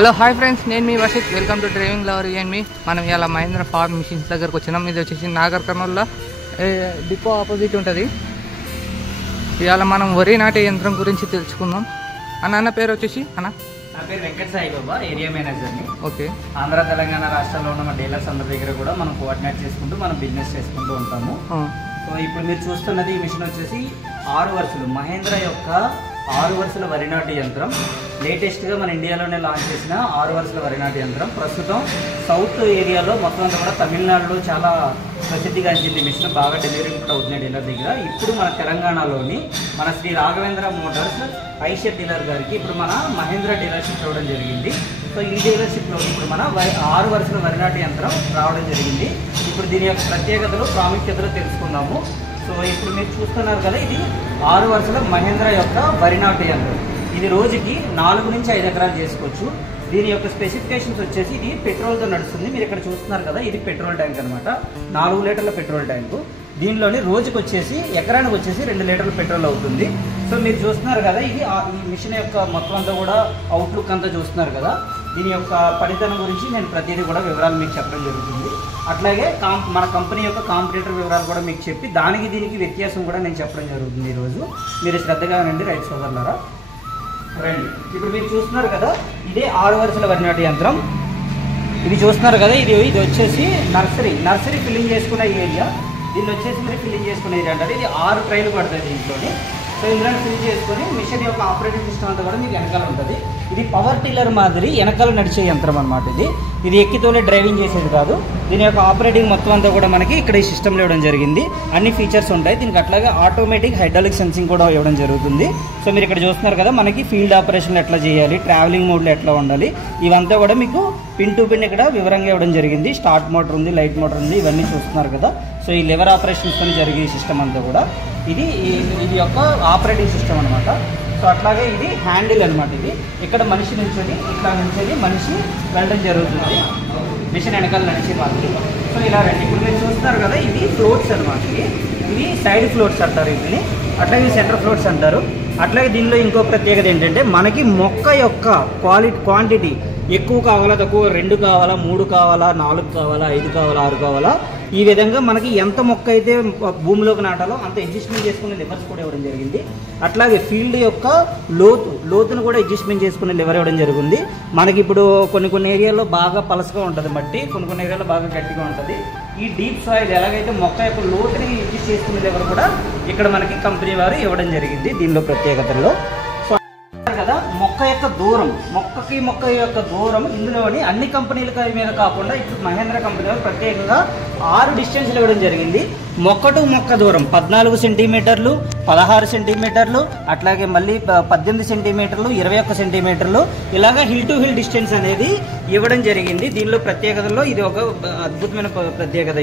Hello hi friends, నేను మీ Varshith. Welcome to driving lover and మీ. మనం ఇలా మహేంద్ర ఫార్మ్ మిషన్స్ దగ్గరకు వచ్చినాం. ఇది వచ్చేసి నాగర్ కర్నూల్లో డిపో ఆపోజిట్ ఉంటుంది. ఇవాళ మనం వరి నాటే యంత్రం గురించి తెలుసుకుందాం. అన్న పేరు వచ్చేసి నా పేరు వెంకట సాయి బాబా, ఏరియా మేనేజర్ని. ఓకే. ఆంధ్ర తెలంగాణ రాష్ట్రాల్లో ఉన్న మా డీలర్స్ అందరి దగ్గర కూడా మనం కోఆర్డినేట్ చేసుకుంటూ మనం బిజినెస్ చేసుకుంటూ ఉంటాము. సో ఇప్పుడు మీరు చూస్తున్నది ఈ మిషన్ వచ్చేసి 6 వరుసలు మహేంద్ర యొక్క 6 వరుసల వరి నాటు యంత్రం. లేటెస్ట్గా మన ఇండియాలోనే లాంచ్ చేసిన 6 వరుసల వరి నాటు యంత్రం. ప్రస్తుతం సౌత్ ఏరియాలో మొత్తం అంతా కూడా తమిళనాడులో చాలా ప్రసిద్ధిగాంచింది మిషన్. బాగా డెలివరీ కూడా అవుతున్నాయి డీలర్ దగ్గర. ఇప్పుడు మన తెలంగాణలోని మన శ్రీ రాఘవేంద్ర మోటార్స్ ఐషర్ డీలర్ గారికి ఇప్పుడు మన మహేంద్ర డీలర్షిప్ రావడం జరిగింది. సో ఈ డీలర్షిప్లో ఇప్పుడు మన 6 వరుసల వరి నాటు యంత్రం రావడం జరిగింది. ఇప్పుడు దీని యొక్క ప్రత్యేకతలు ప్రాముఖ్యతలు తెలుసుకుందాము. సో ఇప్పుడు మీరు చూస్తున్నారు కదా, ఇది 6 వరుసల మహేంద్ర యొక్క వరి నాటు యంత్రం. ఇది రోజుకి 4 నుంచి 5 ఎకరాలు చేసుకోవచ్చు. దీని యొక్క స్పెసిఫికేషన్స్ వచ్చేసి ఇది పెట్రోల్తో నడుస్తుంది. మీరు ఇక్కడ చూస్తున్నారు కదా, ఇది పెట్రోల్ ట్యాంక్ అనమాట. 4 లీటర్ల పెట్రోల్ ట్యాంకు. దీనిలోని రోజుకి వచ్చేసి ఎకరానికి వచ్చేసి 2 లీటర్ల పెట్రోల్ అవుతుంది. సో మీరు చూస్తున్నారు కదా, ఇది ఈ మిషన్ యొక్క మొత్తం అంతా కూడా అవుట్లుక్ అంతా చూస్తున్నారు కదా. దీని యొక్క పనితనం గురించి నేను ప్రతిదీ కూడా వివరాలు మీకు చెప్పడం జరుగుతుంది. అట్లాగే మన కంపెనీ యొక్క కాంపిటీటర్ వివరాలు కూడా మీకు చెప్పి దానికి దీనికి వ్యత్యాసం కూడా నేను చెప్పడం జరుగుతుంది. ఈరోజు మీరు శ్రద్ధగా రండి రైతు సోదరులారా, రండి. ఇప్పుడు మీరు చూస్తున్నారు కదా, ఇదే 6 వరుసల వరి నాటు యంత్రం. ఇది చూస్తున్నారు కదా, ఇది వచ్చేసి నర్సరీ ఫిల్లింగ్ చేసుకునే ఏరియా. దీన్ని వచ్చేసి మీరు ఫిల్లింగ్ చేసుకునే ఏరియా అంటారు. ఇది 6 ట్రైలు పడుతుంది దీంట్లోని. సో ఇందులో ఫిల్ చేసుకొని మిషన్ యొక్క ఆపరేటింగ్ సిస్టమ్ అంతా కూడా మీకు వెనకాల ఉంటుంది. ఇది పవర్ టిల్లర్ మాదిరి వెనకాల నడిచే యంత్రం అనమాట. ఇది ఎక్కితోనే డ్రైవింగ్ చేసేది కాదు. దీని యొక్క ఆపరేటింగ్ మొత్తం అంతా కూడా మనకి ఇక్కడ ఈ సిస్టమ్లో ఇవ్వడం జరిగింది. అన్ని ఫీచర్స్ ఉంటాయి దీనికి. అట్లాగే ఆటోమేటిక్ హైడ్రాలిక్ సెన్సింగ్ కూడా ఇవ్వడం జరుగుతుంది. సో మీరు ఇక్కడ చూస్తున్నారు కదా, మనకి ఫీల్డ్ ఆపరేషన్లు ఎట్లా చేయాలి, ట్రావెలింగ్ మోడ్లో ఎట్లా ఉండాలి, ఇవంతా కూడా మీకు పిన్ టు పిన్ ఇక్కడ వివరంగా ఇవ్వడం జరిగింది. స్టార్ట్ మోటార్ ఉంది, లైట్ మోటార్ ఉంది, ఇవన్నీ చూస్తున్నారు కదా. సో ఈ లెవర్ ఆపరేషన్స్తో జరిగే సిస్టమ్ అంతా కూడా ఇది యొక్క ఆపరేటింగ్ సిస్టమ్ అనమాట. సో అట్లాగే ఇది హ్యాండిల్ అనమాట. ఇది ఇక్కడ మనిషి నిల్చొని ఇట్లా నిల్చొని మనిషి వెళ్ళడం జరుగుతుంది మిషన్ వెనకాల నడిచే వాళ్ళకి. సో ఇలా రండి. ఇప్పుడు మీరు చూస్తున్నారు కదా, ఇది ఫ్లోట్స్ అనమాట. ఇవి సైడ్ ఫ్లోట్స్ అంటారు వీటిని. అట్లాగే సెంటర్ ఫ్లోట్స్ అంటారు. అట్లాగే దీనిలో ఇంకో ప్రత్యేకత ఏంటంటే, మనకి మొక్క యొక్క క్వాంటిటీ ఎక్కువ కావాలా, తక్కువ, 2 కావాలా, 3 కావాలా, 4 కావాలా, 5 కావాలా, 6 కావాలా, ఈ విధంగా మనకి ఎంత మొక్క అయితే భూమిలోకి నాటాలో అంత అడ్జస్ట్మెంట్ చేసుకునే లివర్స్ కూడా ఇవ్వడం జరిగింది. అట్లాగే ఫీల్డ్ యొక్క లోతును కూడా అడ్జస్ట్మెంట్ చేసుకునే లివర్ ఇవ్వడం జరిగింది. మనకి ఇప్పుడు కొన్ని ఏరియాలో బాగా పలసగా ఉంటుంది మట్టి, కొన్ని ఏరియాలో బాగా గట్టిగా ఉంటుంది. ఈ డీప్ సాయిల్ ఎలాగైతే మొక్క యొక్క లోతుని అడ్జస్ట్ చేసుకునే లివర్ కూడా ఇక్కడ మనకి కంపెనీ వారు ఇవ్వడం జరిగింది దీనిలో ప్రత్యేకతల్లో. కదా, మొక్క యొక్క దూరం, మొక్క యొక్క దూరం ఇందులోని అన్ని కంపెనీల మీద కాకుండా ఇప్పుడు మహేంద్ర కంపెనీ వారు ప్రత్యేకంగా 6 డిస్టెన్స్లు ఇవ్వడం జరిగింది. మొక్క టు మొక్క దూరం 14 సెంటీమీటర్లు, 16 సెంటీమీటర్లు, అట్లాగే మళ్ళీ 18 సెంటీమీటర్లు, 21 సెంటీమీటర్లు, ఇలాగా హిల్ టు హిల్ డిస్టెన్స్ అనేది ఇవ్వడం జరిగింది. దీనిలో ప్రత్యేకతల్లో ఇది ఒక అద్భుతమైన ప్రత్యేకత.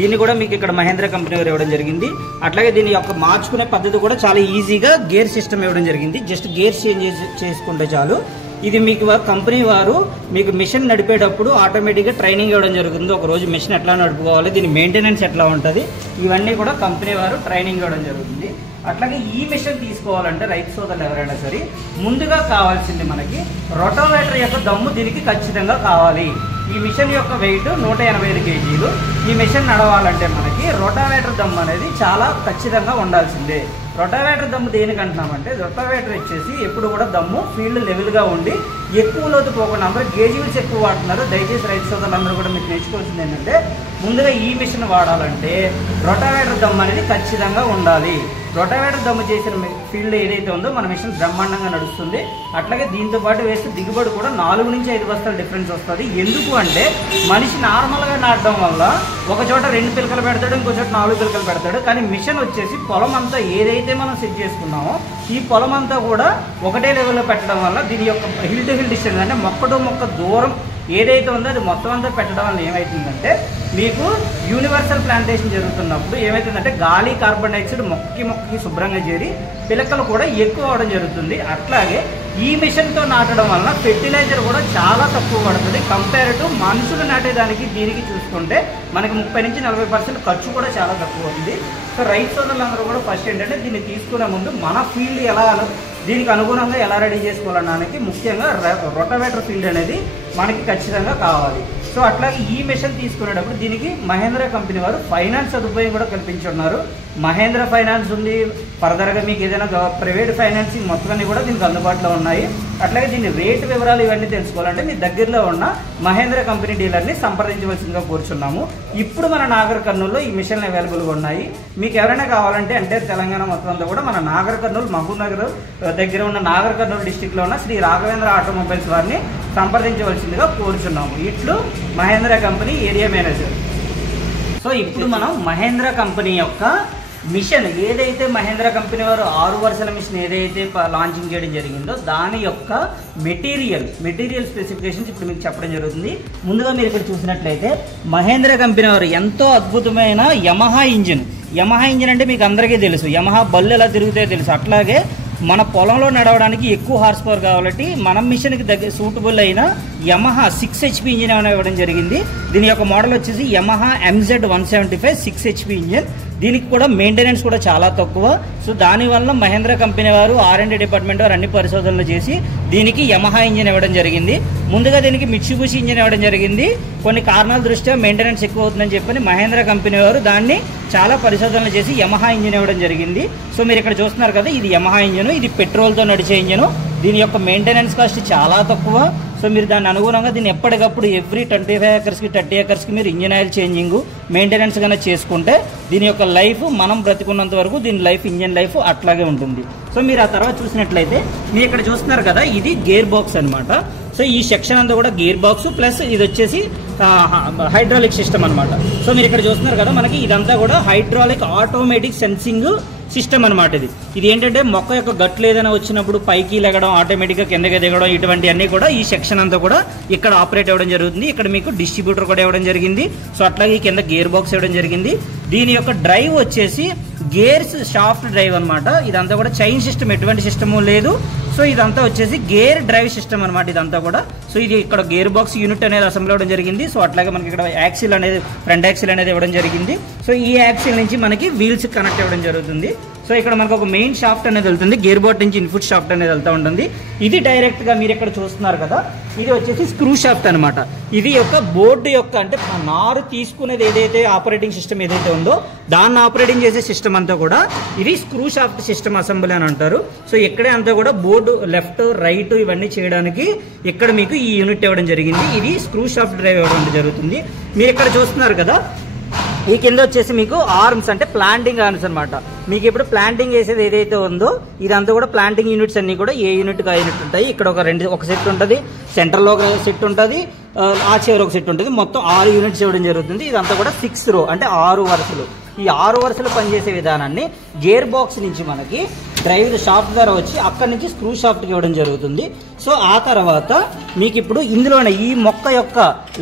దీన్ని కూడా మీకు ఇక్కడ మహేంద్ర కంపెనీ వారు ఇవ్వడం జరిగింది. అట్లాగే దీని యొక్క మార్చుకునే పద్ధతి కూడా చాలా ఈజీగా గేర్ సిస్టమ్ ఇవ్వడం జరిగింది. జస్ట్ గేర్ చేంజ్ చేసుకుంటే చాలు. ఇది మీకు కంపెనీ వారు మీకు మిషన్ నడిపేటప్పుడు ఆటోమేటిక్గా ట్రైనింగ్ ఇవ్వడం జరుగుతుంది. ఒక రోజు మిషన్ ఎట్లా నడుపుకోవాలి, దీని మెయింటెనెన్స్ ఎట్లా ఉంటుంది, ఇవన్నీ కూడా కంపెనీ వారు ట్రైనింగ్ ఇవ్వడం జరుగుతుంది. అట్లాగే ఈ మిషన్ తీసుకోవాలంటే రైతు సోదరులు ఎవరైనా సరే ముందుగా కావాల్సింది మనకి రోటోవేటర్ యొక్క దమ్ము దీనికి ఖచ్చితంగా కావాలి. ఈ మిషన్ యొక్క వెయిట్ 185 కేజీలు. ఈ మిషన్ నడవాలంటే మనకి రోటావేటర్ దమ్ము అనేది చాలా ఖచ్చితంగా ఉండాల్సిందే. రొటావేటర్ దమ్ము దేనికి అంటున్నామంటే, రొటావేటర్ వచ్చేసి ఎప్పుడు కూడా దమ్ము ఫీల్డ్ లెవెల్గా ఉండి ఎక్కువ లోతు పోకుండా, అందరూ గేజ్ వీల్స్ ఎక్కువ వాడుతున్నారు. దయచేసి రైతు సోదరులందరూ కూడా మీకు నేర్చుకోవాల్సింది ఏంటంటే, ముందుగా ఈ మిషన్ వాడాలంటే రొటావేటర్ దమ్ము అనేది ఖచ్చితంగా ఉండాలి. రొటావేటర్ దమ్ము చేసిన ఫీల్డ్ ఏదైతే ఉందో మన మిషన్ బ్రహ్మాండంగా నడుస్తుంది. అట్లాగే దీంతో పాటు వేస్తే దిగుబడి కూడా 4 నుంచి 5 బస్తాల డిఫరెన్స్ వస్తుంది. ఎందుకు అంటే, మనిషి నార్మల్గా నాటడం వల్ల ఒక చోట 2 పిలకలు పెడతాడు, ఇంకో చోట 4 పిలకలు పెడతాడు. కానీ మిషన్ వచ్చేసి పొలం అంతా ఏదైతే మనం సెట్ చేసుకున్నామో ఈ పొలం అంతా కూడా ఒకటే లెవెల్లో పెట్టడం వల్ల దీని యొక్క హిల్ టు హిల్ డిస్టెన్స్ అంటే మొక్క టు మొక్క దూరం ఏదైతే ఉందో అది మొత్తం అంతా పెట్టడం వల్ల ఏమవుతుందంటే, మీకు యూనివర్సల్ ప్లాంటేషన్ జరుగుతున్నప్పుడు ఏమవుతుందంటే గాలి, కార్బన్ డైఆక్సైడ్ మొక్కకి శుభ్రంగా చేరి పిలకలు కూడా ఎక్కువ అవడం జరుగుతుంది. అట్లాగే ఈ మిషన్తో నాటడం వల్ల ఫెర్టిలైజర్ కూడా చాలా తక్కువ పడుతుంది. కంపేర్ టు మనుషులు నాటేదానికి దీనికి చూసుకుంటే మనకి 30 నుంచి 40% ఖర్చు కూడా చాలా తక్కువ ఉంది. సో రైతు సోదరులందరూ కూడా ఫస్ట్ ఏంటంటే, దీన్ని తీసుకునే ముందు మన ఫీల్డ్ ఎలా దీనికి అనుగుణంగా ఎలా రెడీ చేసుకోవాలనడానికి ముఖ్యంగా రొటవేటర్ ఫీల్డ్ అనేది మనకి ఖచ్చితంగా కావాలి. సో అట్లాగే ఈ మెషిన్ తీసుకునేటప్పుడు దీనికి మహేంద్ర కంపెనీ వారు ఫైనాన్స్ సదుపాయం కూడా కల్పించున్నారు. మహేంద్ర ఫైనాన్స్ ఉంది, ఫర్దర్గా మీకు ఏదైనా ప్రైవేట్ ఫైనాన్సింగ్ మొత్తాన్ని కూడా దీనికి అందుబాటులో ఉన్నాయి. అట్లాగే దీని రేటు వివరాలు ఇవన్నీ తెలుసుకోవాలంటే మీ దగ్గరలో ఉన్న మహేంద్ర కంపెనీ డీలర్ని సంప్రదించవలసిందిగా కోరుచున్నాము. ఇప్పుడు మన నాగర్ కర్నూలులో ఈ మిషన్లు అవైలబుల్గా ఉన్నాయి. మీకు ఎవరైనా కావాలంటే అంటే తెలంగాణ మొత్తం అంతా కూడా మన నాగర్ కర్నూలు మహబూబ్ నగర్ దగ్గర ఉన్న నాగర్ కర్నూలు డిస్టిక్లో ఉన్న శ్రీ రాఘవేంద్ర ఆటోమొబైల్స్ వారిని సంప్రదించవలసిందిగా కోరుచున్నాము. ఇట్లు Mahindra company area manager. So ఇప్పుడు మనం మహేంద్ర కంపెనీ యొక్క మిషన్ ఏదైతే మహేంద్ర కంపెనీ వారు 6 వరుసల మిషన్ ఏదైతే లాంచింగ్ చేయడం జరిగిందో దాని యొక్క మెటీరియల్ స్పెసిఫికేషన్స్ ఇప్పుడు మీకు చెప్పడం జరుగుతుంది. ముందుగా మీరు ఇక్కడ చూసినట్లయితే మహేంద్ర కంపెనీ వారు ఎంతో అద్భుతమైన యమహా ఇంజిన్ అంటే మీకు అందరికీ తెలుసు, యమహా బళ్ళు ఎలా తిరుగుతాయో తెలుసు. అట్లాగే మన పొలంలో నడవడానికి ఎక్కువ హార్స్ పవర్ కావాలంటే మనం మిషన్కి దగ్గర సూటబుల్ అయిన యమహా 6 HP ఇంజిన్ ఏమైనా ఇవ్వడం జరిగింది. దీని యొక్క మోడల్ వచ్చేసి యమహా MZ175 6 HP ఇంజిన్. దీనికి కూడా మెయింటెనెన్స్ కూడా చాలా తక్కువ. సో దానివల్ల మహేంద్ర కంపెనీ వారు R&D డిపార్ట్మెంట్ వారు అన్ని పరిశోధనలు చేసి దీనికి యమహా ఇంజిన్ ఇవ్వడం జరిగింది. ముందుగా దీనికి మిట్సుబిషి ఇంజిన్ ఇవ్వడం జరిగింది. కొన్ని కారణాల దృష్ట్యా మెయింటెనెన్స్ ఎక్కువ అవుతుందని చెప్పని మహేంద్ర కంపెనీ వారు దాన్ని చాలా పరిశోధనలు చేసి యమహా ఇంజిన్ ఇవ్వడం జరిగింది. సో మీరు ఇక్కడ చూస్తున్నారు కదా, ఇది యమహా ఇంజిన్, ఇది పెట్రోల్తో నడిచే ఇంజిన్. దీని యొక్క మెయింటెనెన్స్ కాస్ట్ చాలా తక్కువ. సో మీరు దాని అనుగుణంగా దీన్ని ఎప్పటికప్పుడు ఎవ్రీ 25 acresకి 30 acresకి మీరు ఇంజిన్ ఆయిల్ చేంజింగ్ మెయింటెనెన్స్ కన్నా చేసుకుంటే దీని యొక్క లైఫ్ మనం బ్రతికున్నంత వరకు దీని లైఫ్ ఇంజిన్ లైఫ్ అట్లాగే ఉంటుంది. సో మీరు ఆ తర్వాత చూసినట్లయితే మీరు ఇక్కడ చూస్తున్నారు కదా, ఇది గేర్ బాక్స్ అనమాట. సో ఈ సెక్షన్ అంతా కూడా గేర్ బాక్స్ ప్లస్ ఇది వచ్చేసి హైడ్రాలిక్ సిస్టమ్ అనమాట. సో మీరు ఇక్కడ చూస్తున్నారు కదా, మనకి ఇదంతా కూడా హైడ్రాలిక్ ఆటోమేటిక్ సెన్సింగ్ సిస్టమ్ అనమాట. ఇది ఏంటంటే మొక్క యొక్క గట్లు ఏదైనా వచ్చినప్పుడు పైకి లెగడం, ఆటోమేటిక్గా కిందకి దిగడం, ఇటువంటి అన్నీ కూడా ఈ సెక్షన్ అంతా కూడా ఇక్కడ ఆపరేట్ అవ్వడం జరుగుతుంది. ఇక్కడ మీకు డిస్ట్రిబ్యూటర్ కూడా ఇవ్వడం జరిగింది. సో అట్లాగే కింద గేర్ బాక్స్ ఇవ్వడం జరిగింది. దీని యొక్క డ్రైవ్ వచ్చేసి గేర్స్ షాఫ్ట్ డ్రైవ్ అనమాట. ఇదంతా కూడా చైన్ సిస్టమ్, ఎటువంటి సిస్టము లేదు. సో ఇదంతా వచ్చేసి గేర్ డ్రైవ్ సిస్టమ్ అనమాట ఇదంతా కూడా. సో ఇది ఇక్కడ గేర్ బాక్స్ యూనిట్ అనేది అసెంబ్లీ అవ్వడం జరిగింది. సో అట్లాగే మనకి ఇక్కడ యాక్సిల్ అనేది, ఫ్రంట్ యాక్సిల్ అనేది ఇవ్వడం జరిగింది. సో ఈ యాక్సిల్ నుంచి మనకి వీల్స్ కనెక్ట్ అవ్వడం జరుగుతుంది. సో ఇక్కడ మనకు ఒక మెయిన్ షాఫ్ట్ అనేది వెళ్తుంది, గేర్ బోర్డ్ నుంచి ఇన్పుట్ షాఫ్ట్ అనేది వెళ్తూ ఉంటుంది. ఇది డైరెక్ట్గా మీరు ఇక్కడ చూస్తున్నారు కదా, ఇది వచ్చేసి స్క్రూ షాఫ్ట్ అనమాట. ఇది యొక్క బోర్డు యొక్క అంటే నారు తీసుకునేది ఏదైతే ఆపరేటింగ్ సిస్టమ్ ఏదైతే ఉందో దాన్ని ఆపరేటింగ్ చేసే సిస్టమ్ అంతా కూడా ఇది స్క్రూ షాఫ్ట్ సిస్టమ్ అసెంబ్లీ అని అంటారు. సో ఇక్కడే అంతా కూడా బోర్డు లెఫ్ట్ రైట్ ఇవన్నీ చేయడానికి ఇక్కడ మీకు ఈ యూనిట్ ఇవ్వడం జరిగింది. ఇది స్క్రూ షాఫ్ట్ డ్రైవ్ ఇవ్వడం జరుగుతుంది. మీరు ఇక్కడ చూస్తున్నారు కదా, ఈ కింద వచ్చేసి మీకు ఆర్మ్స్ అంటే ప్లాంటింగ్ ఆర్మ్స్ అనమాట. మీకు ఇప్పుడు ప్లాంటింగ్ చేసేది ఏదైతే ఉందో ఇదంతా కూడా ప్లాంటింగ్ యూనిట్స్ అన్ని కూడా ఏ యూనిట్ ఆ యూనిట్ ఉంటాయి. ఇక్కడ ఒక సెట్ ఉంటుంది, సెంటర్లో ఒక సెట్ ఉంటుంది, ఆ చివరి ఒక సెట్ ఉంటుంది. మొత్తం 6 యూనిట్స్ ఇవ్వడం జరుగుతుంది. ఇదంతా కూడా 6 రో అంటే 6 వరుసలు. ఈ 6 వరుసలు పనిచేసే విధానాన్ని గేర్ బాక్స్ నుంచి మనకి డ్రైవ్ షాఫ్ట్ ద్వారా వచ్చి అక్కడి నుంచి స్క్రూ షాఫ్ట్కి ఇవ్వడం జరుగుతుంది. సో ఆ తర్వాత మీకు ఇప్పుడు ఇందులోనే ఈ మొక్క యొక్క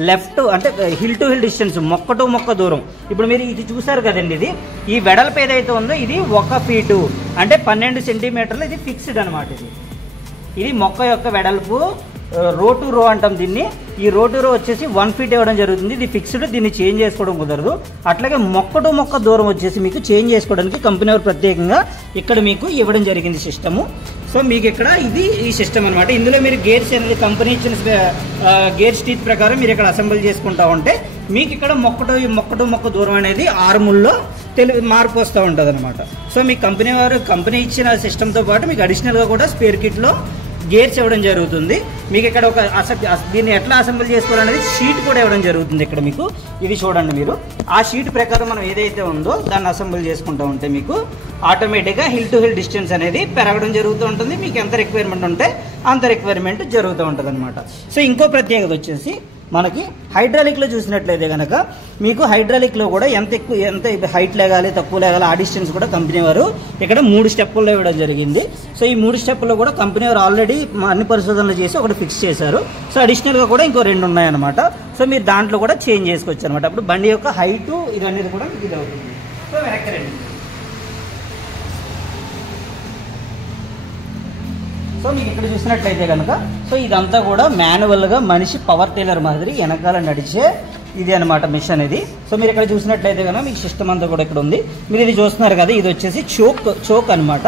లెఫ్ట్ అంటే హిల్ టు హిల్ డిస్టెన్స్, మొక్క టు మొక్క దూరం ఇప్పుడు మీరు ఇది చూసారు కదండి. ఇది ఈ వెడల్పు ఏదైతే ఉందో ఇది 1 ఫీటు అంటే 12 సెంటీమీటర్లు. ఇది ఫిక్స్డ్ అనమాట. ఇది మొక్క యొక్క వెడల్పు, రో టు రో అంటాం దీన్ని. ఈ రో టు రో వచ్చేసి 1 ఫీట్ ఇవ్వడం జరుగుతుంది. ఇది ఫిక్స్డ్, దీన్ని చేంజ్ చేసుకోవడం కుదరదు. అట్లాగే మొక్క టు మొక్క దూరం వచ్చేసి మీకు చేంజ్ చేసుకోవడానికి కంపెనీ వారు ప్రత్యేకంగా ఇక్కడ మీకు ఇవ్వడం జరిగింది సిస్టము. సో మీకు ఇక్కడ ఇది ఈ సిస్టమ్ అనమాట. ఇందులో మీరు గేర్స్ అనేది కంపెనీ ఇచ్చిన గేర్ స్టీచ్ ప్రకారం మీరు ఇక్కడ అసెంబుల్ చేసుకుంటా ఉంటే మీకు ఇక్కడ మొక్క టు మొక్క దూరం అనేది ఆర్ముల్లో మార్పు వస్తూ ఉంటుంది అనమాట. సో మీ కంపెనీ ఇచ్చిన సిస్టమ్తో పాటు మీకు అడిషనల్గా కూడా స్పేర్ కిట్లో గేర్స్ ఇవ్వడం జరుగుతుంది. మీకు ఇక్కడ ఒక దీన్ని ఎట్లా అసెంబుల్ చేసుకోవాలనేది షీట్ కూడా ఇవ్వడం జరుగుతుంది. ఇక్కడ మీకు ఇది చూడండి, మీరు ఆ షీట్ ప్రకారం మనం ఏదైతే ఉందో దాన్ని అసెంబుల్ చేసుకుంటూ ఉంటే మీకు ఆటోమేటిక్గా హిల్ టు హిల్ డిస్టెన్స్ అనేది పెరగడం జరుగుతూ ఉంటుంది. మీకు ఎంత రిక్వైర్మెంట్ ఉంటే అంత రిక్వైర్మెంట్ జరుగుతూ ఉంటుంది అనమాట. సో ఇంకో ప్రత్యేకత వచ్చేసి మనకి హైడ్రాలిక్లో చూసినట్లయితే కనుక మీకు హైడ్రాలిక్లో కూడా ఎంత హైట్ లేగాలి తక్కువ లేగాలి ఆ డిస్టెన్స్ కూడా కంపెనీ వారు ఇక్కడ 3 స్టెప్పుల్లో ఇవ్వడం జరిగింది. సో ఈ 3 స్టెప్పుల్లో కూడా కంపెనీ వారు ఆల్రెడీ అన్ని పరిశోధనలు చేసి ఒకటి ఫిక్స్ చేశారు. సో అడిషనల్గా కూడా ఇంకో 2 ఉన్నాయన్నమాట. సో మీరు దాంట్లో కూడా చేంజ్ చేసుకోవచ్చు అనమాట. అప్పుడు బండి యొక్క హైటు ఇది అనేది కూడా ఇది అవుతుంది. సో వెనక్కి రండి. సో మీకు ఇక్కడ చూసినట్లయితే కనుక సో ఇదంతా కూడా మాన్యువల్గా మనిషి పవర్ టీలర్ మాదిరి వెనకాల నడిచే ఇది అనమాట మిషన్ ఇది. సో మీరు ఇక్కడ చూసినట్లయితే కనుక మీకు సిస్టమ్ అంతా కూడా ఇక్కడ ఉంది. మీరు ఇది చూస్తున్నారు కదా, ఇది వచ్చేసి చోక్ అనమాట.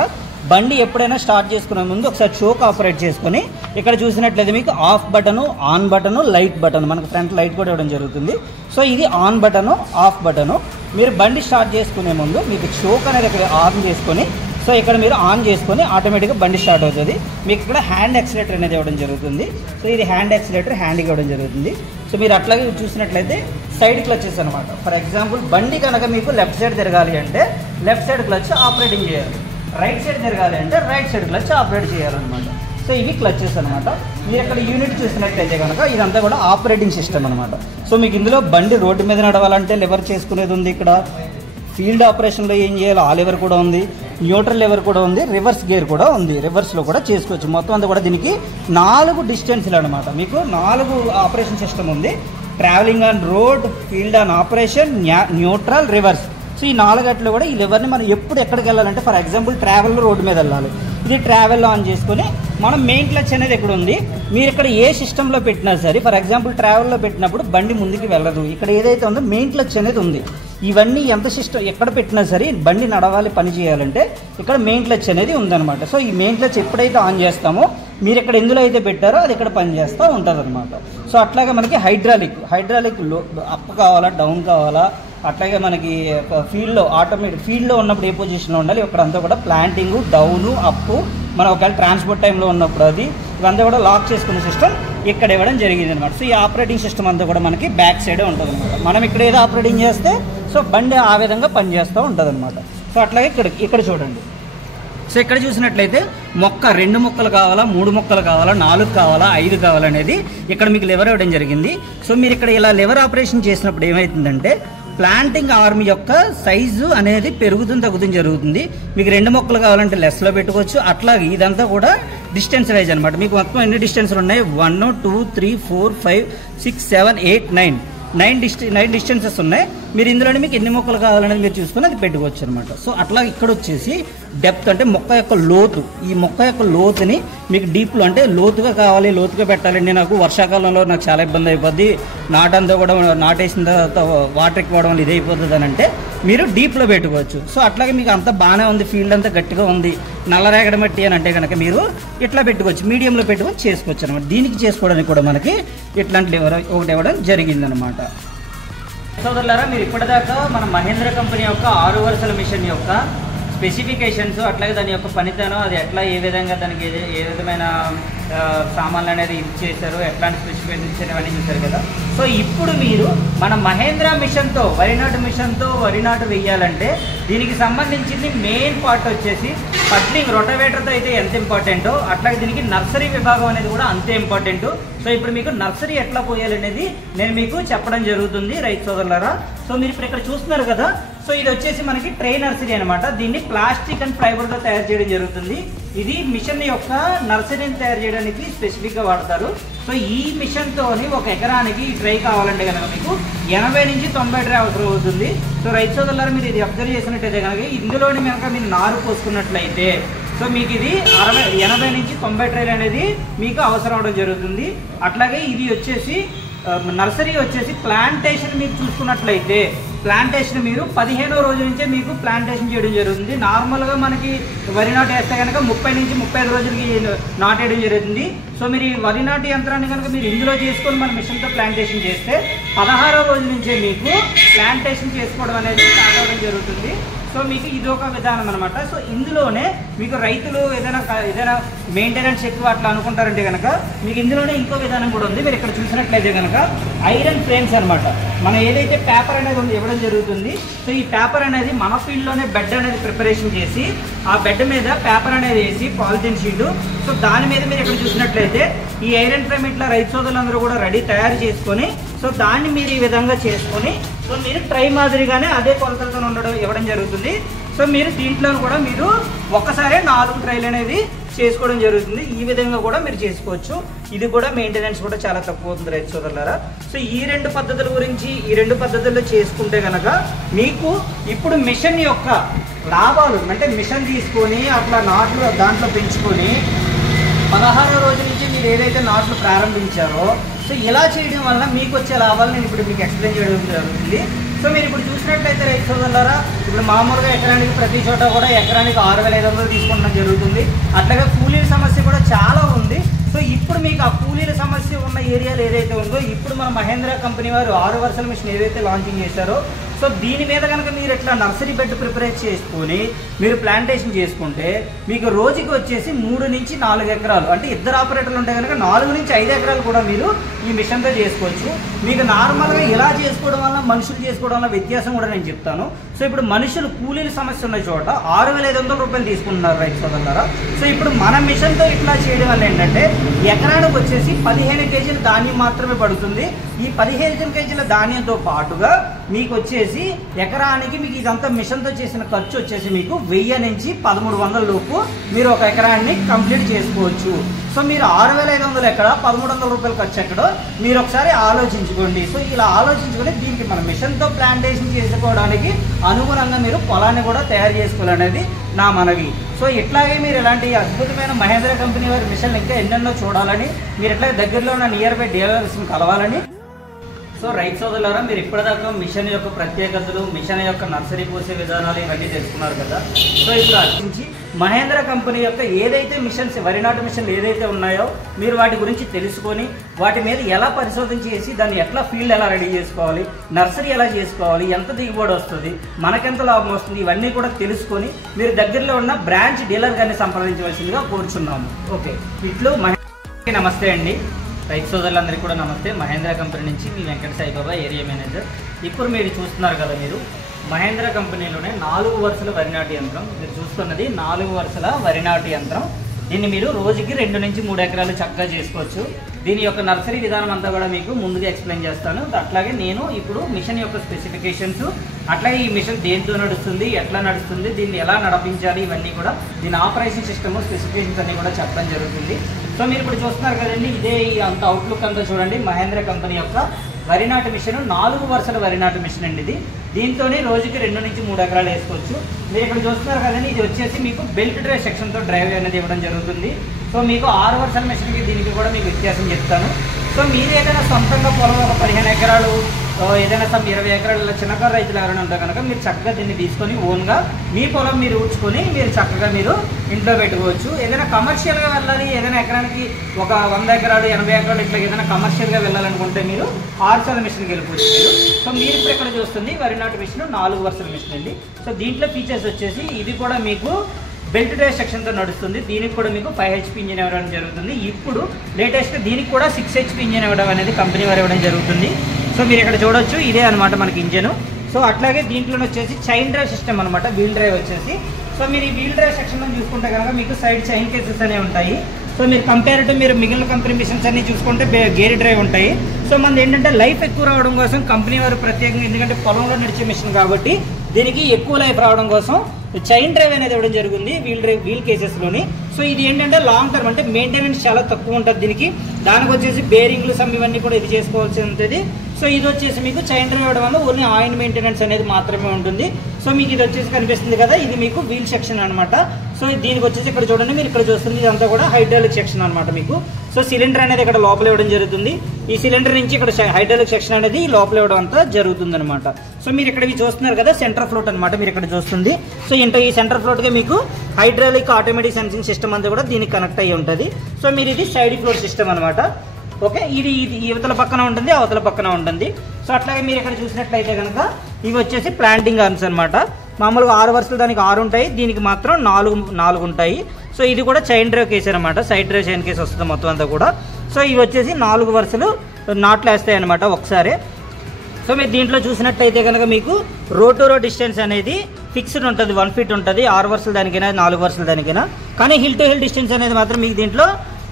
బండి ఎప్పుడైనా స్టార్ట్ చేసుకునే ముందు ఒకసారి చోక్ ఆపరేట్ చేసుకొని ఇక్కడ చూసినట్లయితే మీకు of button, on button, light button, మనకు ఫ్రంట్ లైట్ కూడా ఇవ్వడం జరుగుతుంది. సో ఇది ఆన్ బటను, ఆఫ్ బటను. మీరు బండి స్టార్ట్ చేసుకునే ముందు మీకు చోక్ అనేది ఇక్కడ ఆన్ చేసుకొని సో ఇక్కడ మీరు ఆన్ చేసుకొని ఆటోమేటిక్గా బండి స్టార్ట్ అవుతుంది. మీకు ఇక్కడ హ్యాండ్ యాక్సిలేటర్ అనేది ఇవ్వడం జరుగుతుంది. సో ఇది హ్యాండ్ యాక్సిలేటర్ హ్యాండ్కి ఇవ్వడం జరుగుతుంది. సో మీరు అట్లాగే చూసినట్లయితే సైడ్ క్లచెస్ అనమాట. ఫర్ ఎగ్జాంపుల్ బండి కనుక మీకు లెఫ్ట్ సైడ్ తిరగాలి అంటే లెఫ్ట్ సైడ్ క్లచ్ ఆపరేటింగ్ చేయాలి, రైట్ సైడ్ తిరగాలి అంటే రైట్ సైడ్ క్లచ్ ఆపరేట్ చేయాలన్నమాట. సో ఇవి క్లచెస్ అనమాట. మీరు ఇక్కడ యూనిట్ చూసినట్లయితే కనుక ఇదంతా కూడా ఆపరేటింగ్ సిస్టమ్ అనమాట. సో మీకు ఇందులో బండి రోడ్డు మీద నడవాలంటే లెవర్ చేసుకునేది ఉంది, ఇక్కడ ఫీల్డ్ ఆపరేషన్లో ఏం చేయాలో ఆ లెవర్ కూడా ఉంది, న్యూట్రల్ లెవర్ కూడా ఉంది, రివర్స్ గేర్ కూడా ఉంది, రివర్స్లో కూడా చేసుకోవచ్చు. మొత్తం అంతా కూడా దీనికి 4 డిస్టెన్స్లు అనమాట. మీకు 4 ఆపరేషన్ సిస్టమ్ ఉంది. Travelling on road, field on operation, neutral, reverse. So ఈ 4 గంటలు కూడా ఈ లెవర్ని మనం ఎప్పుడు ఎక్కడికి వెళ్ళాలంటే ఫర్ ఎగ్జాంపుల్ ట్రావెల్లో రోడ్డు మీద వెళ్ళాలి, ఇది ట్రావెల్లో ఆన్ చేసుకొని మనం మెయిన్ క్లచ్ అనేది ఎక్కడ ఉంది, మీరు ఇక్కడ ఏ సిస్టంలో పెట్టినా సరే ఫర్ ఎగ్జాంపుల్ ట్రావెల్లో పెట్టినప్పుడు బండి ముందుకు వెళ్ళదు. ఇక్కడ ఏదైతే ఉందో మెయిన్ క్లచ్ అనేది ఉంది. ఇవన్నీ ఎంత సిస్టమ్ ఎక్కడ పెట్టినా సరే బండి నడవాలి, పని చేయాలంటే ఇక్కడ మెయిన్ క్లచ్ అనేది ఉందన్నమాట. సో ఈ మెయిన్ క్లచ్ ఎప్పుడైతే ఆన్ చేస్తామో మీరు ఇక్కడ ఎందులో అయితే పెట్టారో అది ఇక్కడ పని చేస్తూ ఉంటుంది అనమాట. సో అట్లాగే మనకి హైడ్రాలిక్ అప్ కావాలా, డౌన్ కావాలా, అట్లాగే మనకి ఫీల్డ్లో ఆటోమేటిక్ ఫీల్డ్లో ఉన్నప్పుడు ఏ పొజిషన్లో ఉండాలి, ఇక్కడంతా కూడా ప్లాంటింగ్, డౌను, అప్పు, మనం ఒకవేళ ట్రాన్స్పోర్ట్ టైంలో ఉన్నప్పుడు అది ఇవంతా కూడా లాక్ చేసుకున్న సిస్టమ్ ఇక్కడ ఇవ్వడం జరిగింది అనమాట. సో ఈ ఆపరేటింగ్ సిస్టమ్ అంతా కూడా మనకి బ్యాక్ సైడే ఉంటుంది అనమాట. మనం ఇక్కడ ఏదో ఆపరేటింగ్ చేస్తే సో బండి ఆ విధంగా పనిచేస్తూ ఉంటుంది అనమాట. సో అట్లాగే ఇక్కడ చూడండి. సో ఇక్కడ చూసినట్లయితే 2 మొక్కలు కావాలా, 3 మొక్కలు కావాలా, 4 కావాలా, 5 కావాలనేది ఇక్కడ మీకు లెవర్ ఇవ్వడం జరిగింది. సో మీరు ఇక్కడ ఇలా లెవర్ ఆపరేషన్ చేసినప్పుడు ఏమవుతుందంటే ప్లాంటింగ్ ఆర్మ్ యొక్క సైజు అనేది పెరుగుతుంది తగ్గుతుంది జరుగుతుంది. మీకు 2 మొక్కలు కావాలంటే లెస్లో పెట్టుకోవచ్చు. అట్లాగే ఇదంతా కూడా డిస్టెన్స్ వైజ్ అనమాట. మీకు మొత్తం ఎన్ని డిస్టెన్స్లు ఉన్నాయి, 1 2 3 4 5 6 7 8 9 డిస్టెన్సెస్ ఉన్నాయి. మీరు ఇందులోనే మీకు ఎన్ని మొక్కలు కావాలనేది మీరు చూసుకొని అది పెట్టుకోవచ్చు అనమాట. సో అట్లా ఇక్కడ వచ్చేసి డెప్త్ అంటే మొక్క యొక్క లోతు, ఈ మొక్క యొక్క లోతుని మీకు డీప్లో అంటే లోతుగా కావాలి, లోతుగా పెట్టాలండి. నాకు వర్షాకాలంలో నాకు చాలా ఇబ్బంది అయిపోద్ది, నాటంతా కూడా నాటేసిన తర్వాత వాటర్ ఎక్కువడం వల్ల ఇది అయిపోతుంది అని అంటే మీరు డీప్లో పెట్టుకోవచ్చు. సో అట్లాగే మీకు అంతా బాగానే ఉంది, ఫీల్డ్ అంతా గట్టిగా ఉంది, నల్లరేగడి మట్టి అని అంటే కనుక మీరు ఇట్లా పెట్టుకోవచ్చు, మీడియంలో పెట్టుకొని చేసుకోవచ్చు అనమాట. దీనికి చేసుకోవడానికి కూడా మనకి ఇట్లాంటి లెవర్ ఒకటి ఇవ్వడం జరిగిందనమాట. సోదరులారా, మీరు ఇప్పటిదాకా మన మహేంద్ర కంపెనీ యొక్క 6 వరుసల మిషన్ యొక్క స్పెసిఫికేషన్స్, అట్లాగే దాని యొక్క పనితనం, అది ఎట్లా ఏ విధంగా దానికి ఏ విధమైన సామాన్లు అనేది యూజ్ చేశారు, ఎట్లాంటి స్పెసిఫికేషన్స్ ఇవన్నీ చూశారు కదా. సో ఇప్పుడు మీరు మన మహేంద్ర మిషన్తో వరి నాటు వేయాలంటే దీనికి సంబంధించింది మెయిన్ పార్ట్ వచ్చేసి పడ్లింగ్, రొటవేటర్తో అయితే ఎంత ఇంపార్టెంటో అట్లాగే దీనికి నర్సరీ విభాగం అనేది కూడా అంతే ఇంపార్టెంట్. సో ఇప్పుడు మీకు నర్సరీ ఎట్లా పోయాలనేది నేను మీకు చెప్పడం జరుగుతుంది రైతు సోదరులారా. సో మీరు ఇప్పుడు ఇక్కడ చూస్తున్నారు కదా, సో ఇది వచ్చేసి మనకి ట్రై నర్సరీ అనమాట. దీన్ని ప్లాస్టిక్ అండ్ ఫైబర్తో తయారు చేయడం జరుగుతుంది. ఇది మిషన్ యొక్క నర్సరీని తయారు చేయడానికి స్పెసిఫిక్గా వాడతారు. సో ఈ మిషన్తోని 1 ఎకరానికి ఈ ట్రై కావాలంటే కనుక మీకు 80 నుంచి 90 ట్రై అవసరం అవుతుంది. సో రైతు సోదరులారా, మీరు ఇది అబ్జర్వ్ చేసినట్టయితే కనుక ఇందులోని కనుక మీరు నారు పోసుకున్నట్లయితే సో మీకు ఇది 80 నుంచి 90 ట్రైలు అనేది మీకు అవసరం అవడం జరుగుతుంది. అట్లాగే ఇది వచ్చేసి నర్సరీ వచ్చేసి ప్లాంటేషన్ మీరు చూసుకున్నట్లయితే ప్లాంటేషన్ మీరు 15వ రోజు నుంచే మీకు ప్లాంటేషన్ చేయడం జరుగుతుంది. నార్మల్గా మనకి వరి నాటు వేస్తే కనుక 30 నుంచి 35 రోజులకి నాటేయడం జరుగుతుంది. సో మీరు ఈ వరి నాటు యంత్రాన్ని కనుక మీరు ఇందులో చేసుకొని మన మిషన్తో ప్లాంటేషన్ చేస్తే 16వ రోజు నుంచే మీకు ప్లాంటేషన్ చేసుకోవడం అనేది స్టార్ట్ అవ్వడం జరుగుతుంది. సో మీకు ఇది ఒక విధానం అనమాట. సో ఇందులోనే మీకు రైతులు ఏదైనా మెయింటెనెన్స్ ఎక్కువ అట్లా అనుకుంటారంటే కనుక మీకు ఇందులోనే ఇంకో విధానం కూడా ఉంది. మీరు ఇక్కడ చూసినట్లయితే కనుక ఐరన్ ఫ్రేమ్స్ అనమాట. మనం ఏదైతే పేపర్ అనేది ఉంది ఇవ్వడం జరుగుతుంది. సో ఈ పేపర్ అనేది మన ఫీల్డ్లోనే బెడ్ అనేది ప్రిపరేషన్ చేసి ఆ బెడ్ మీద పేపర్ అనేది వేసి పాలిథిన్ షీటు, సో దాని మీద మీరు ఇక్కడ చూసినట్లయితే ఈ ఐరన్ ఫ్రేమ్ ఇట్లా రైతు సోదరులందరూ కూడా తయారు చేసుకొని సో దాన్ని మీరు ఈ విధంగా చేసుకొని సో మీరు ట్రై మాదిరిగానే అదే కొలతలతో ఇవ్వడం జరుగుతుంది. సో మీరు దీంట్లో కూడా మీరు ఒక్కసారే 4 ట్రైలు అనేది చేసుకోవడం జరుగుతుంది. ఈ విధంగా కూడా మీరు చేసుకోవచ్చు. ఇది కూడా మెయింటెనెన్స్ కూడా చాలా తక్కువ అవుతుంది రైతు సోదరులారా. సో ఈ 2 పద్ధతుల గురించి ఈ 2 పద్ధతుల్లో చేసుకుంటే కనుక మీకు ఇప్పుడు మిషన్ యొక్క లాభాలు అంటే మిషన్ తీసుకొని అట్లా నాట్లు దాంట్లో పెంచుకొని 16వ రోజు నుంచి మీరు ఏదైతే నాట్లు ప్రారంభించారో సో ఇలా చేయడం వల్ల మీకు వచ్చే లాభాలు నేను ఇప్పుడు మీకు ఎక్స్ప్లెయిన్ చేయడం జరుగుతుంది. సో మీరు ఇప్పుడు చూసినట్లయితే రైతు సోదరులారా, ఇప్పుడు మామూలుగా ఎకరానికి ప్రతి చోట కూడా ఎకరానికి 6,500 తీసుకుంటడం జరుగుతుంది. అట్లాగే కూలీల సమస్య కూడా చాలా ఉంది. సో ఇప్పుడు మీకు ఆ కూలీల సమస్య ఉన్న ఏరియాలో ఏదైతే ఉందో, ఇప్పుడు మన మహేంద్ర కంపెనీ వారు 6 వరుసల మిషన్ ఏదైతే లాంచింగ్ చేశారో, సో దీని మీద కనుక మీరు ఇట్లా నర్సరీ బెడ్ ప్రిపేర్ చేసుకొని మీరు ప్లాంటేషన్ చేసుకుంటే మీకు రోజుకి వచ్చేసి 3 నుంచి 4 ఎకరాలు, అంటే ఇద్దరు ఆపరేటర్లు ఉంటే కనుక 4 నుంచి 5 ఎకరాలు కూడా మీరు ఈ మిషన్తో చేసుకోవచ్చు. మీకు నార్మల్గా ఇలా చేసుకోవడం వల్ల మనుషులు చేసుకోవడం వల్ల వ్యత్యాసం కూడా నేను చెప్తాను. సో ఇప్పుడు మనుషులు కూలీల సమస్య ఉన్న చోట 6,500 రూపాయలు తీసుకుంటున్నారు రైతు సోదరులారా. సో ఇప్పుడు మన మిషన్తో ఇట్లా చేయడం వల్ల ఏంటంటే ఎకరానికి వచ్చేసి 15 కేజీల ధాన్యం మాత్రమే పడుతుంది. ఈ 15 కేజీల ధాన్యంతో పాటుగా మీకు వచ్చేసి ఎకరానికి మీకు ఇదంతా మిషన్తో చేసిన ఖర్చు వచ్చేసి మీకు 1000 నుంచి 1300 లోపు మీరు ఒక ఎకరాన్ని కంప్లీట్ చేసుకోవచ్చు. సో మీరు 6,500 ఎక్కడ, 1300 రూపాయలు ఖర్చు ఎక్కడో మీరు ఒకసారి ఆలోచించుకోండి. సో ఇలా ఆలోచించుకొని దీనికి మన మిషన్తో ప్లాంటేషన్ చేసుకోవడానికి అనుగుణంగా మీరు పొలాన్ని కూడా తయారు చేసుకోవాలనేది నా మనవి. సో ఇట్లాగే మీరు ఇలాంటి అద్భుతమైన మహేంద్ర కంపెనీ వారి మిషన్లు ఇంకా ఎన్నెన్నో చూడాలని, మీరు ఇట్లాగే దగ్గరలో ఉన్న నియర్ బై డీలర్స్ని కలవాలని. సో రైతు సోదరులారా, మీరు ఇప్పటిదాకా మిషన్ యొక్క ప్రత్యేకతలు, మిషన్ యొక్క నర్సరీ పోసే విధానాలు ఇవన్నీ తెలుసుకున్నారు కదా. సో ఇప్పుడు అర్చించి మహేంద్ర కంపెనీ యొక్క ఏదైతే మిషన్స్, వరి నాటు మిషన్లు ఏదైతే ఉన్నాయో మీరు వాటి గురించి తెలుసుకొని వాటి మీద ఎలా పరిశోధన చేసి దాన్ని ఎట్లా ఫీల్డ్ ఎలా రెడీ చేసుకోవాలి, నర్సరీ ఎలా చేసుకోవాలి, ఎంత దిగుబడి వస్తుంది, మనకెంత లాభం వస్తుంది, ఇవన్నీ కూడా తెలుసుకొని మీరు దగ్గరలో ఉన్న బ్రాంచ్ డీలర్ గారిని సంప్రదించవలసిందిగా కోరుచున్నాము. ఓకే, ఇట్లు నమస్తే అండి రైతు సోదరులందరికీ కూడా నమస్తే. మహేంద్ర కంపెనీ నుంచి మీ వెంకట సాయిబాబా, ఏరియా మేనేజర్. ఇప్పుడు మీరు చూస్తున్నారు కదా, మీరు మహేంద్ర కంపెనీలోనే 4 వరుసల వరినాటి యంత్రం మీరు చూస్తున్నది. 4 వరుసల వరినాటి యంత్రం, దీన్ని మీరు రోజుకి 2 నుంచి 3 ఎకరాలు చక్కగా చేసుకోవచ్చు. దీని యొక్క నర్సరీ విధానం అంతా కూడా మీకు ముందుగా ఎక్స్ప్లెయిన్ చేస్తాను. అట్లాగే నేను ఇప్పుడు మిషన్ యొక్క స్పెసిఫికేషన్స్, అట్లాగే ఈ మిషన్ దేంతో నడుస్తుంది, ఎట్లా నడుస్తుంది, దీన్ని ఎలా నడిపించాలి, ఇవన్నీ కూడా దీని ఆపరేషన్ సిస్టమ్ స్పెసిఫికేషన్స్ అన్నీ కూడా చెప్పడం జరుగుతుంది. సో మీరు ఇప్పుడు చూస్తున్నారు కదండి, ఇదే అంత అవుట్లుక్ అంతా చూడండి. మహేంద్ర కంపెనీ యొక్క వరినాటు మిషన్ 4 వరుసల వరినాటు మిషన్ అండి ఇది. దీంతోనే రోజుకి 2 నుంచి 3 ఎకరాలు వేసుకోవచ్చు. మీరు ఇక్కడ చూస్తున్నారు కదండి, ఇది వచ్చేసి మీకు బెల్ట్ డ్రైవ్ సెక్షన్తో డ్రైవ్ అనేది ఇవ్వడం జరుగుతుంది. సో మీకు 6 వరుసల మిషన్కి దీనికి కూడా మీకు వ్యత్యాసం చెప్తాను. సో మీరు ఏదైనా సొంతంగా పొలం ఒక 15 ఎకరాలు, ఏదైనా 20 ఎకరాల చిన్నకారు రైతులు ఎవరైనా ఉంటే కనుక మీరు చక్కగా దీన్ని తీసుకొని ఓన్గా మీ పొలం మీరు ఊడ్చుకొని మీరు చక్కగా మీరు ఇంట్లో పెట్టుకోవచ్చు. ఏదైనా కమర్షియల్గా వెళ్ళాలి, ఏదైనా ఎకరానికి ఒక 100 ఎకరాలు 80 ఎకరాలు ఇట్లా ఏదైనా కమర్షియల్గా వెళ్ళాలనుకుంటే మీరు 6 వరుసల మిషన్కి వెళ్ళిపోవచ్చు మీరు. సో మీరు ఇప్పుడు ఇక్కడ చూస్తుంది వరినాటు మిషన్ 4 వరుసల మిషన్ అండి. సో దీంట్లో ఫీచర్స్ వచ్చేసి ఇది కూడా మీకు బెల్ట్ డ్రైవ్ సెక్షన్తో నడుస్తుంది. దీనికి కూడా మీకు 5 HP ఇంజిన్ ఇవ్వడం జరుగుతుంది. ఇప్పుడు లేటెస్ట్ దీనికి కూడా 6 HP ఇంజిన్ ఇవ్వడం అనేది కంపెనీ వారు ఇవ్వడం జరుగుతుంది. సో మీరు ఇక్కడ చూడొచ్చు, ఇదే అనమాట మనకి ఇంజన్. సో అట్లాగే దీంట్లో వచ్చేసి చైన్ డ్రైవ్ సిస్టమ్ అనమాట, వీల్ డ్రైవ్ వచ్చేసి. సో మీరు ఈ వీల్ డ్రైవ్ సెక్షన్లో చూసుకుంటే కనుక మీకు సైడ్ చైన్ కేసెస్ అనేవి ఉంటాయి. సో మీరు కంపేరిటివ్ మీరు మిగిలిన కంపెనీ మిషన్స్ అన్ని చూసుకుంటే గేర్ డ్రైవ్ ఉంటాయి. సో మనది ఏంటంటే లైఫ్ ఎక్కువ రావడం కోసం కంపెనీ వారు ప్రత్యేకంగా, ఎందుకంటే పొలంలో నడిచే మిషన్ కాబట్టి దీనికి ఎక్కువ లైఫ్ రావడం కోసం చైన్ డ్రైవ్ అనేది ఇవ్వడం జరిగింది వీల్ కేసెస్లోని. సో ఇది ఏంటంటే లాంగ్ టర్మ్, అంటే మెయింటెనెన్స్ చాలా తక్కువ ఉంటుంది దీనికి. దానికి వచ్చేసి బేరింగ్లు ఇవన్నీ కూడా ఇది చేసుకోవాల్సి ఉంటుంది. సో ఇది వచ్చేసి మీకు చైన్ డ్రైవ్ ఇవ్వడం వల్ల ఓన్లీ ఆయిల్ మెయింటెనెన్స్ అనేది మాత్రమే ఉంటుంది. సో మీకు ఇది వచ్చేసి కనిపిస్తుంది కదా, ఇది మీకు వీల్ సెక్షన్ అనమాట. సో దీనికి వచ్చేసి ఇక్కడ చూడండి, మీరు ఇక్కడ చూస్తుంది ఇదంతా కూడా హైడ్రాలిక్ సెక్షన్ అనమాట మీకు. సో సిలిండర్ అనేది ఇక్కడ లోపల ఇవ్వడం జరుగుతుంది. ఈ సిలిండర్ నుంచి ఇక్కడ హైడ్రాలిక్ సెక్షన్ అనేది లోపల ఇవ్వడం అంతా జరుగుతుంది అనమాట. సో మీరు ఇక్కడ చూస్తున్నారు కదా, సెంటర్ ఫ్లోట్ అనమాట మీరు ఇక్కడ చూస్తుంది. సో ఈ సెంటర్ ఫ్లోట్గా మీకు హైడ్రాలిక్ ఆటోమేటిక్ సెన్సింగ్ సిస్టమ్ అంతా కూడా దీనికి కనెక్ట్ అయ్యి ఉంటుంది. సో మీరు ఇది సైడ్ ఫ్లోట్ సిస్టమ్ అనమాట. ఓకే, ఇది యువతల పక్కన ఉంటుంది, అవతల పక్కన ఉంటుంది. సో అట్లాగే మీరు ఇక్కడ చూసినట్లయితే కనుక ఇవి వచ్చేసి ప్లాంటింగ్ ఆర్మ్స్ అనమాట. మామూలుగా 6 వరుసలు దానికి 6 ఉంటాయి, దీనికి మాత్రం 4 ఉంటాయి. సో ఇది కూడా చైన్ డ్రైవ్ కేసు అనమాట, సైడ్ డ్రైవ్ చైన్ కేసు వస్తుంది మొత్తం అంతా కూడా. సో ఇవి వచ్చేసి 4 వరుసలు నాట్లు వేస్తాయి అనమాట ఒకసారి. సో మీరు దీంట్లో చూసినట్టయితే కనుక మీకు రో టు రో డిస్టెన్స్ అనేది ఫిక్స్డ్ ఉంటుంది, 1 feet ఉంటుంది. 6 వరుసల దానికైనా 4 వరుసల దానికైనా. కానీ హిల్ టు హిల్ డిస్టెన్స్ అనేది మాత్రం మీకు దీంట్లో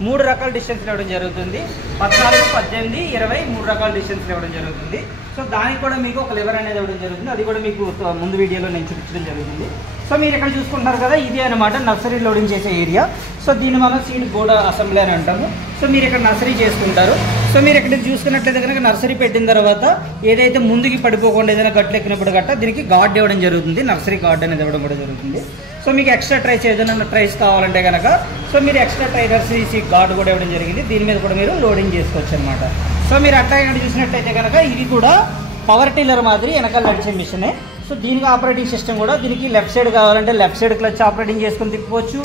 3 రకాల డిస్టెన్స్ ఇవ్వడం జరుగుతుంది. 14, 18, 20 3 రకాల డిస్టెన్స్ ఇవ్వడం జరుగుతుంది. సో దానికి కూడా మీకు ఒక లివర్ అనేది ఇవ్వడం జరుగుతుంది. అది కూడా మీకు ముందు వీడియోలో నేను చూపించడం జరుగుతుంది. సో మీరు ఇక్కడ చూసుకుంటారు కదా, ఇదే అనమాట నర్సరీ లోడింగ్ చేసే ఏరియా. సో దీన్ని మనం సీడ్ బోర్డ్ అసెంబ్లీ అని అంటాము. సో మీరు ఇక్కడ నర్సరీ చేసుకుంటారు. సో మీరు ఇక్కడ చూసుకున్నట్లయితే కనుక నర్సరీ పెట్టిన తర్వాత ఏదైతే ముందుకి పడిపోకుండా ఏదైనా గట్లు ఎక్కినప్పుడు గట్ట దీనికి గార్డ్ ఇవ్వడం జరుగుతుంది, నర్సరీ గార్డ్ అనేది ఇవ్వడం కూడా జరుగుతుంది. సో మీకు ఎక్స్ట్రా ట్రైస్ ఏదైనా ట్రైస్ కావాలంటే కనుక సో మీరు ఎక్స్ట్రా ట్రైనర్స్ గార్డ్ కూడా ఇవ్వడం జరిగింది. దీని మీద కూడా మీరు లోడింగ్ చేసుకోవచ్చు అనమాట. సో మీరు అట్లా ఇక్కడ చూసినట్లయితే కనుక ఇది కూడా పవర్ టిల్లర్ మాదిరి వెనకాల నడిచే మిషనే. సో దీనికి ఆపరేటింగ్ సిస్టమ్ కూడా దీనికి లెఫ్ట్ సైడ్ కావాలంటే లెఫ్ట్ సైడ్ క్లచ్ ఆపరేటింగ్ చేసుకొని తిప్పుకోవచ్చు,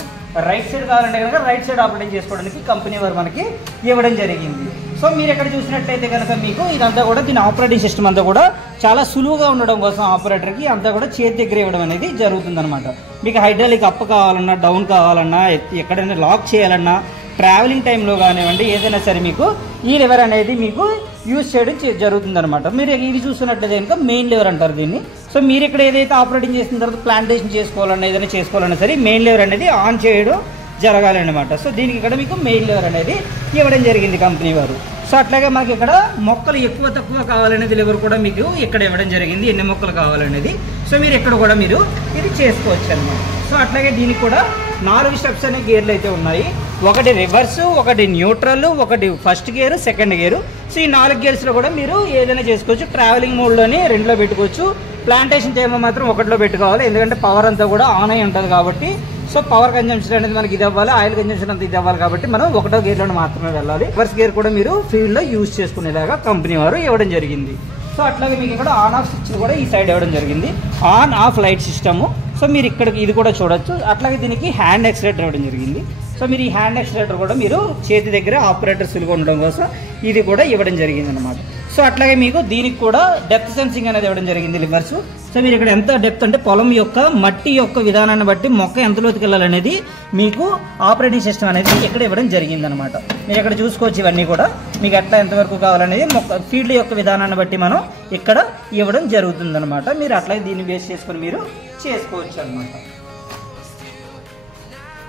రైట్ సైడ్ కావాలంటే కనుక రైట్ సైడ్ ఆపరేటింగ్ చేసుకోవడానికి కంపెనీ వారు మనకి ఇవ్వడం జరిగింది. సో మీరు ఇక్కడ చూసినట్లయితే కనుక మీకు ఇదంతా కూడా దీని ఆపరేటింగ్ సిస్టమ్ అంతా కూడా చాలా సులువుగా ఉండడం కోసం ఆపరేటర్కి అంతా కూడా చేతి దగ్గర ఇవ్వడం అనేది జరుగుతుందన్నమాట. మీకు హైడ్రాలిక్ అప్ కావాలన్నా, డౌన్ కావాలన్నా, ఎక్కడైనా లాక్ చేయాలన్నా, ట్రావెలింగ్ టైంలో కానివ్వండి, ఏదైనా సరే మీకు ఈ లివర్ అనేది మీకు యూజ్ చేయడం జరుగుతుందన్నమాట. మీరు ఇది చూస్తున్నట్లయితే కనుక మెయిన్ లివర్ అంటారు దీన్ని. సో మీరు ఇక్కడ ఏదైతే ఆపరేటింగ్ చేసిన తర్వాత ప్లాంటేషన్ చేసుకోవాలన్నా, ఏదైనా చేసుకోవాలన్నా సరే మెయిన్ లివర్ అనేది ఆన్ చేయడం జరగాలి అనమాట. సో దీనికి ఇక్కడ మీకు మెయిన్ లివర్ అనేది ఇవ్వడం జరిగింది కంపెనీ వారు. సో అట్లాగే మనకి ఇక్కడ మొక్కలు ఎక్కువ తక్కువ కావాలనేది లివర్ కూడా మీకు ఇక్కడ ఇవ్వడం జరిగింది, ఎన్ని మొక్కలు కావాలనేది. సో మీరు ఇక్కడ కూడా మీరు ఇది చేసుకోవచ్చు అనమాట. సో అట్లాగే దీనికి కూడా 4 స్టెప్స్ అనే గేర్లు అయితే ఉన్నాయి. ఒకటి రివర్స్, ఒకటి న్యూట్రల్, ఒకటి first gear, second gear. So ఈ 4 గేర్స్లో కూడా మీరు ఏదైనా చేసుకోవచ్చు. ట్రావెలింగ్ మోడ్లోని 2లో పెట్టుకోవచ్చు. ప్లాంటేషన్ టైంలో మాత్రం 1లో పెట్టుకోవాలి, ఎందుకంటే పవర్ అంతా కూడా ఆన్ అయి ఉంటుంది కాబట్టి. సో పవర్ కన్జంప్షన్ అనేది మనకి ఇది అవ్వాలి, ఆయిల్ కన్జంప్షన్ అంతా ఇది అవ్వాలి కాబట్టి మనం 1వ గేర్లో మాత్రమే వెళ్ళాలి. రివర్స్ గేర్ కూడా మీరు ఫీల్డ్లో యూజ్ చేసుకునేలాగా కంపెనీ వారు ఇవ్వడం జరిగింది. సో అట్లాగే మీకు ఇక్కడ ఆన్ ఆఫ్ స్విచ్ కూడా ఈ సైడ్ ఇవ్వడం జరిగింది, on off light system. So మీరు ఇక్కడ ఇది కూడా చూడొచ్చు. అట్లాగే దీనికి హ్యాండ్ యాక్సిలేటర్ ఇవ్వడం జరిగింది. సో మీరు ఈ హ్యాండ్ యాక్సిలేటర్ కూడా మీరు చేతి దగ్గర ఆపరేటర్ సులువుగా ఉండడం కోసం ఇది కూడా ఇవ్వడం జరిగింది అనమాట. సో అట్లాగే మీకు దీనికి కూడా డెప్త్ సెన్సింగ్ అనేది ఇవ్వడం జరిగింది లివర్స్. సో మీరు ఇక్కడ ఎంత డెప్త్ అంటే పొలం యొక్క మట్టి యొక్క విధానాన్ని బట్టి మొక్క ఎంత లోతుకి వెళ్ళాలనేది మీకు ఆపరేటింగ్ సిస్టమ్ అనేది ఇక్కడ ఇవ్వడం జరిగింది అనమాట. మీరు ఇక్కడ చూసుకోవచ్చు ఇవన్నీ కూడా మీకు ఎట్లా ఎంతవరకు కావాలనేది మొక్క ఫీల్డ్ యొక్క విధానాన్ని బట్టి మనం ఇక్కడ ఇవ్వడం జరుగుతుంది అనమాట. మీరు అట్లాగే దీన్ని బేస్ చేసుకొని మీరు చేసుకోవచ్చు అనమాట.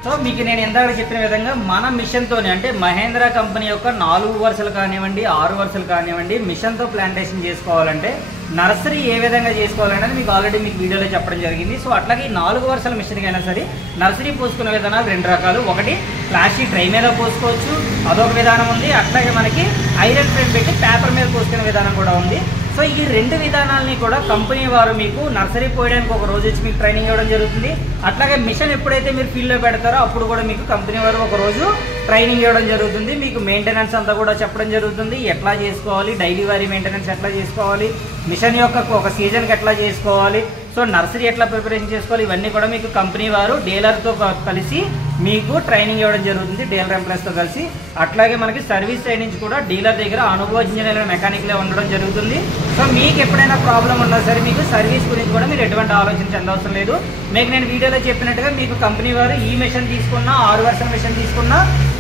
సో మీకు నేను ఇందాక చెప్పిన విధంగా మన మిషన్తోనే అంటే మహేంద్ర కంపెనీ యొక్క 4 వరుసలు కానివ్వండి, 6 వరుసలు కానివ్వండి, మిషన్తో ప్లాంటేషన్ చేసుకోవాలంటే నర్సరీ ఏ విధంగా చేసుకోవాలనేది మీకు ఆల్రెడీ మీకు వీడియోలో చెప్పడం జరిగింది. సో అట్లాగే 4 వరుసల మిషన్కి అయినా సరే నర్సరీ పోసుకునే విధానాలు 2 రకాలు. ఒకటి ప్లాస్టిక్ ట్రై మీద పోసుకోవచ్చు, అదొక విధానం ఉంది. అట్లాగే మనకి ఐరన్ ఫ్రేమ్ పెట్టి పేపర్ మీద పోసుకునే విధానం కూడా ఉంది. సో ఈ 2 విధానాలని కూడా కంపెనీ వారు మీకు నర్సరీ పోయడానికి ఒక రోజు వచ్చి మీకు ట్రైనింగ్ ఇవ్వడం జరుగుతుంది. అట్లాగే మిషన్ ఎప్పుడైతే మీరు ఫీల్డ్లో పెడతారో అప్పుడు కూడా మీకు కంపెనీ వారు ఒక రోజు ట్రైనింగ్ ఇవ్వడం జరుగుతుంది. మీకు మెయింటెనెన్స్ అంతా కూడా చెప్పడం జరుగుతుంది, ఎట్లా చేసుకోవాలి, డైలీ వారీ మెయింటెనెన్స్ ఎట్లా చేసుకోవాలి, మిషన్ యొక్క ఒక సీజన్కి ఎట్లా చేసుకోవాలి, సో నర్సరీ ఎట్లా ప్రిపరేషన్ చేసుకోవాలి, ఇవన్నీ కూడా మీకు కంపెనీ వారు డీలర్తో కలిసి మీకు ట్రైనింగ్ ఇవ్వడం జరుగుతుంది, డీలర్ ఎంప్లాయీస్తో కలిసి. అట్లాగే మనకి సర్వీస్ ట్రైనింగ్ కూడా డీలర్ దగ్గర అనుభవజ్ఞులైన మెకానిక్లే ఉండడం జరుగుతుంది. సో మీకు ఎప్పుడైనా ప్రాబ్లం ఉన్నా సరే మీకు సర్వీస్ గురించి కూడా మీరు ఎటువంటి ఆలోచన చెందవసరం లేదు. మీకు నేను వీడియోలో చెప్పినట్టుగా మీకు కంపెనీ వారు ఈ మిషన్ తీసుకున్నా, 6 వరుసల మిషన్ తీసుకున్నా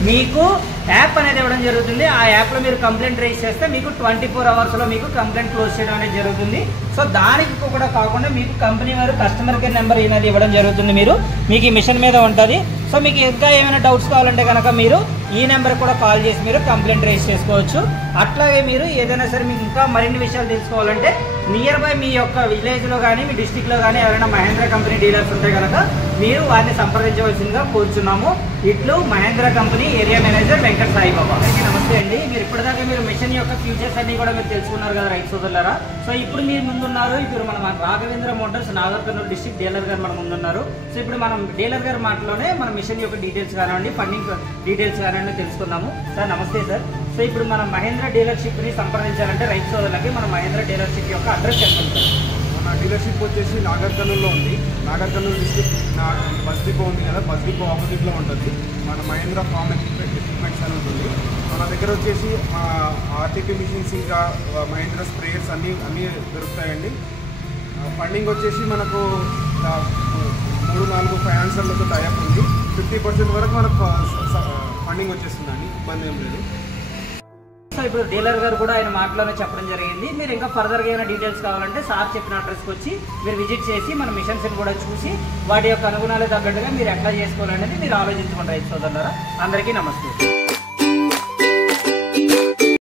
మీకు యాప్ అనేది ఇవ్వడం జరుగుతుంది. ఆ యాప్లో మీరు కంప్లైంట్ రైజ్ చేస్తే మీకు 24 అవర్స్లో మీకు కంప్లైంట్ క్లోజ్ చేయడం అనేది జరుగుతుంది. సో దానికి కూడా కాకుండా మీకు కంపెనీ వారు కస్టమర్ కేర్ నెంబర్ అనేది ఇవ్వడం జరుగుతుంది. మీకు ఈ మిషన్ మీద ఉంటుంది. సో మీకు ఇంకా ఏమైనా డౌట్స్ కావాలంటే కనుక మీరు ఈ నెంబర్ కూడా కాల్ చేసి మీరు కంప్లైంట్ రైజ్ చేసుకోవచ్చు. అట్లాగే మీరు ఏదైనా సరే మీకు ఇంకా మరిన్ని విషయాలు తెలుసుకోవాలంటే నియర్ బై మీ యొక్క విలేజ్లో కానీ మీ డిస్టిక్లో కానీ ఎవరైనా మహేంద్ర కంపెనీ డీలర్స్ ఉంటే కనుక మీరు వారిని సంప్రదించవలసిందిగా కోరుచున్నాము. ఇట్లు Mahindra company area manager Venkata Saibaba. నమస్తే అండి. మీరు ఇప్పటిదాకా మీరు మిషన్ యొక్క ఫ్యూచర్స్ అన్ని కూడా మీరు తెలుసుకున్నారు కదా రైతు సోదరులారా. సో ఇప్పుడు మీరు ముందున్నారు, ఇప్పుడు మన Raghavendra Motors Nagar Kurnool district dealer గారు మన ముందున్నారు. సో ఇప్పుడు మనం డీలర్ గారి మాటలోనే మన మిషన్ యొక్క డీటెయిల్స్ కానివ్వండి, ఫండింగ్ డీటెయిల్స్ కానివ్వండి తెలుసుకుందాము. సార్ నమస్తే సార్. సో ఇప్పుడు మనం మహేంద్ర డీలర్షిప్ని సంప్రదించాలంటే రైతు సోదరులకి మన మహేంద్ర డీలర్షిప్ యొక్క అడ్రస్ చెప్పండి సార్. మన డీలర్షిప్ వచ్చేసి నాగర్ కర్నూలులో ఉంది. Nagar Kurnool district bus depot ఉంది కదా, బస్ డిపో ఆపోజిట్లో ఉంటుంది మన మహేంద్ర ఫార్మ్ ఎక్విప్మెంట్స్ అని ఉంటుంది. మన దగ్గర వచ్చేసి ఆర్టీపీ మిషన్స్ ఇంకా మహేంద్ర స్ప్రేయర్స్ అన్నీ దొరుకుతాయండి. ఫండింగ్ వచ్చేసి మనకు 3-4 ఫైనాన్సర్లతో టైప్ ఉంది. 50% వరకు మనకు ఫండింగ్ వచ్చేస్తుందండి, ఇబ్బంది ఏం లేదు. సో ఇప్పుడు డీలర్ గారు కూడా ఆయన మాటలోనే చెప్పడం జరిగింది. మీరు ఇంకా ఫర్దర్గా ఏమైనా డీటెయిల్స్ కావాలంటే సార్ చెప్పిన అడ్రస్కి వచ్చి మీరు విజిట్ చేసి మన మిషన్స్ని కూడా చూసి వాటి యొక్క అనుగుణాలు తగ్గట్టుగా మీరు ఎట్లా చేసుకోవాలనేది మీరు ఆలోచించుకోండి రైతు సోదరులారా. అందరికీ నమస్తే.